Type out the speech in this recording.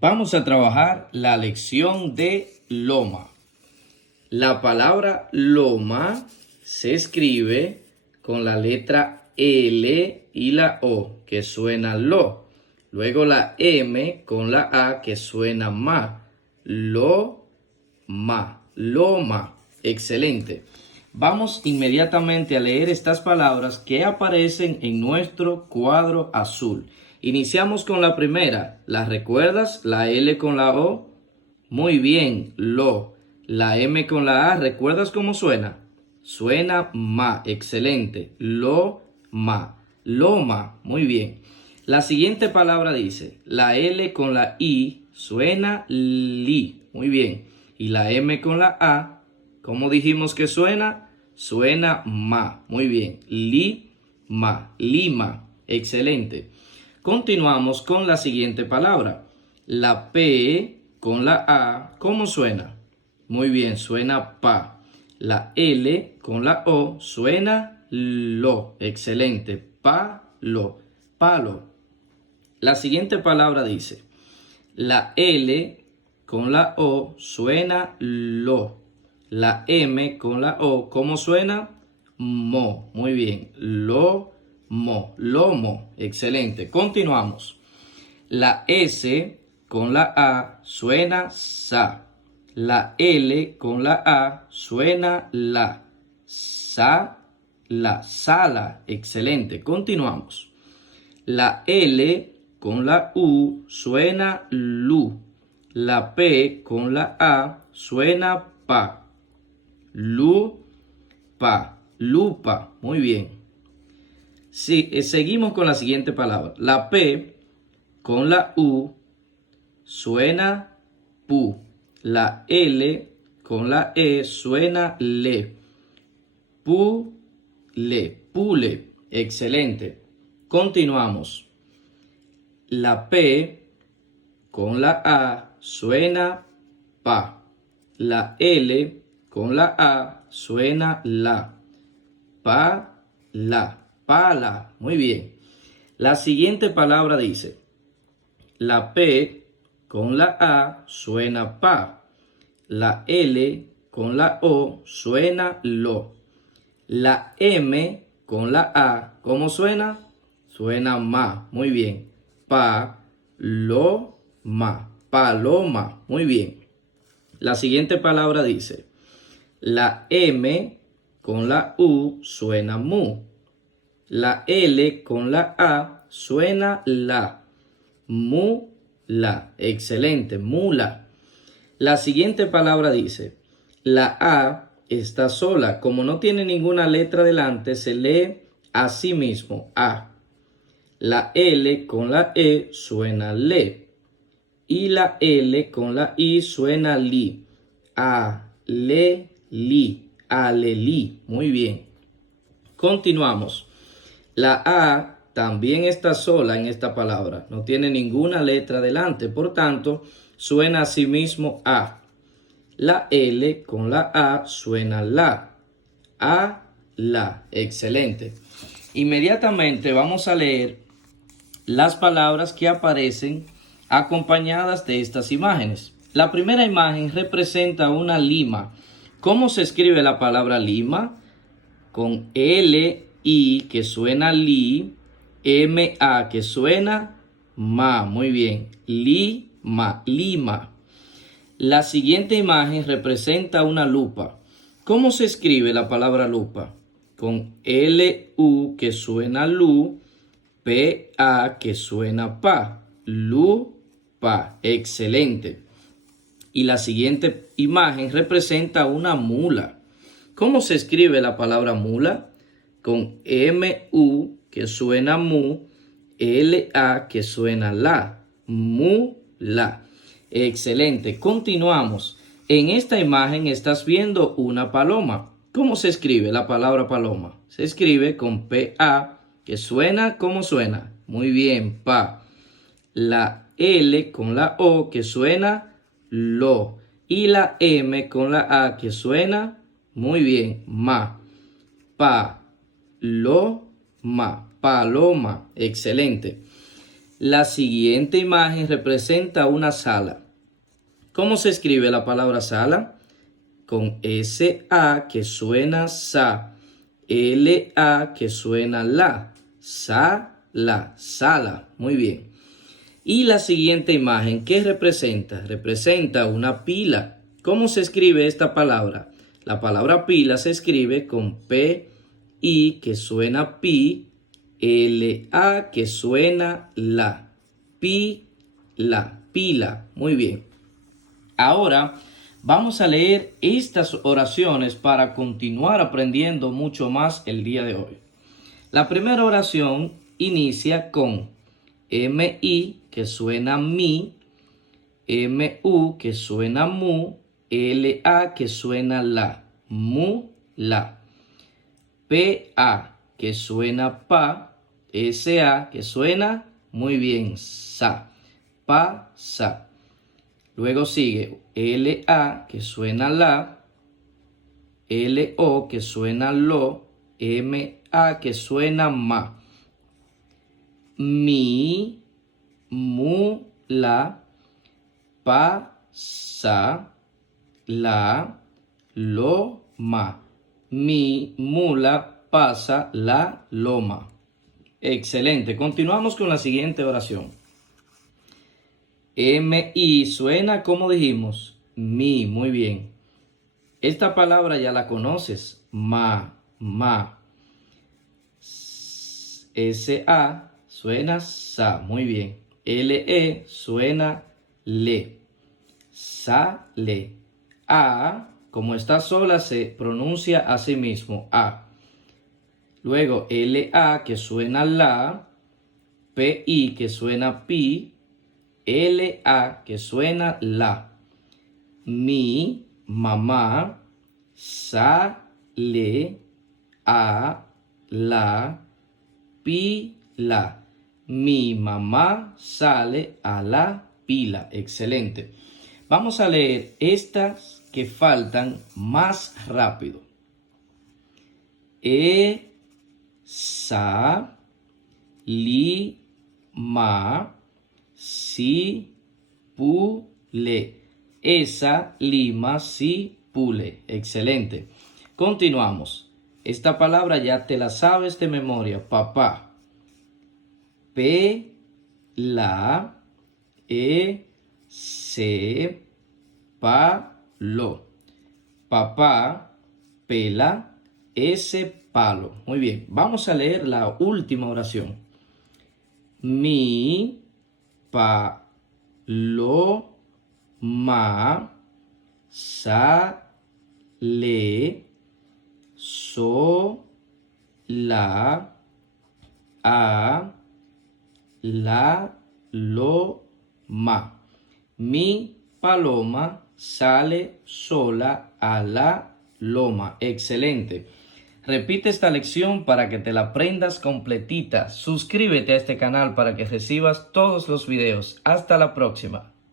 Vamos a trabajar la lección de loma. La palabra loma se escribe con la letra L y la O, que suena lo. Luego la M con la A, que suena ma. Loma. Excelente. Vamos inmediatamente a leer estas palabras que aparecen en nuestro cuadro azul. Iniciamos con la primera. ¿La recuerdas? La L con la O. Muy bien, lo. La M con la A, ¿recuerdas cómo suena? Suena ma, excelente. Loma, muy bien. La siguiente palabra dice, la L con la I suena li, muy bien. Y la M con la A, ¿cómo dijimos que suena? Suena ma, muy bien. Lima, excelente. Continuamos con la siguiente palabra. La P con la A, ¿cómo suena? Muy bien, suena pa. La L con la O suena lo. Excelente. Palo. La siguiente palabra dice, la L con la O suena lo. La M con la O, ¿cómo suena? Mo. Muy bien. Lomo. Excelente. Continuamos. La S con la A suena sa. La L con la A suena la. Sala. Excelente. Continuamos. La L con la U suena lu. La P con la A suena pa. Lupa. Muy bien. Sí, seguimos con la siguiente palabra. La P con la U suena pu. La L con la E suena le. Pule. Excelente. Continuamos. La P con la A suena pa. La L con la A suena la. Pala. Muy bien. La siguiente palabra dice, la P con la A suena pa. La L con la O suena lo. La M con la A, ¿cómo suena? Suena ma. Muy bien. Paloma. Muy bien. La siguiente palabra dice, la M con la U suena mu. La L con la A suena la. Excelente. Mula. La siguiente palabra dice, la A está sola. Como no tiene ninguna letra delante, se lee a sí mismo, a. La L con la E suena le. Y la L con la I suena li. Alelí. Muy bien. Continuamos. La A también está sola en esta palabra. No tiene ninguna letra delante. Por tanto, suena a sí mismo a. La L con la A suena la. Excelente. Inmediatamente vamos a leer las palabras que aparecen acompañadas de estas imágenes. La primera imagen representa una lima. ¿Cómo se escribe la palabra lima? Con L-I que suena li, M-A que suena ma. Muy bien. Lima. La siguiente imagen representa una lupa. ¿Cómo se escribe la palabra lupa? Con L-U que suena lu, P-A que suena pa. Lupa. Excelente. Y la siguiente imagen representa una mula. ¿Cómo se escribe la palabra mula? Con M-U que suena mu, L-A que suena la. Mula. Excelente. Continuamos. En esta imagen estás viendo una paloma. ¿Cómo se escribe la palabra paloma? Se escribe con P-A que suena, ¿cómo suena? Muy bien, pa. La L con la O que suena lo. Y la M con la A que suena, muy bien, ma. Paloma. Excelente. La siguiente imagen representa una sala. ¿Cómo se escribe la palabra sala? Con S-A que suena sa, L-A que suena la, sala, sala. Muy bien. Y la siguiente imagen, ¿qué representa? Representa una pila. ¿Cómo se escribe esta palabra? La palabra pila se escribe con P-I que suena pi, L-A que suena la, pila, pila. Muy bien. Ahora vamos a leer estas oraciones para continuar aprendiendo mucho más el día de hoy. La primera oración inicia con M-I que suena mi, M-U que suena mu, L-A que suena la, mu, la. P-A que suena pa, S-A que suena muy bien, sa, pa, sa. Luego sigue L-A que suena la, L-O que suena lo, M-A que suena ma. Mi, mu, la, pa, sa, la, lo, ma. Mi mula pasa la loma. Excelente. Continuamos con la siguiente oración. M-I suena como dijimos, mi, muy bien. Esta palabra ya la conoces, ma. S-A suena sa, muy bien. L-E suena le, sa, le. A, como está sola, se pronuncia a sí mismo, a. Luego L-A que suena la, P-I que suena pi, L-A que suena la. Mi, mamá, sale a la pila. Mi mamá sale a la pila. Excelente. Vamos a leer estas que faltan más rápido. Sa, li, ma, si, pule. Esa, lima, si, pule. Excelente. Continuamos. Esta palabra ya te la sabes de memoria. Papá. P, la, e, se, pa, lo. Papá pela ese palo. Muy bien. Vamos a leer la última oración. Mi, pa, lo, ma, sa, le, so, la, a, la, lo, ma. Mi paloma sale sola a la loma. Excelente. Repite esta lección para que te la aprendas completita. Suscríbete a este canal para que recibas todos los videos. Hasta la próxima.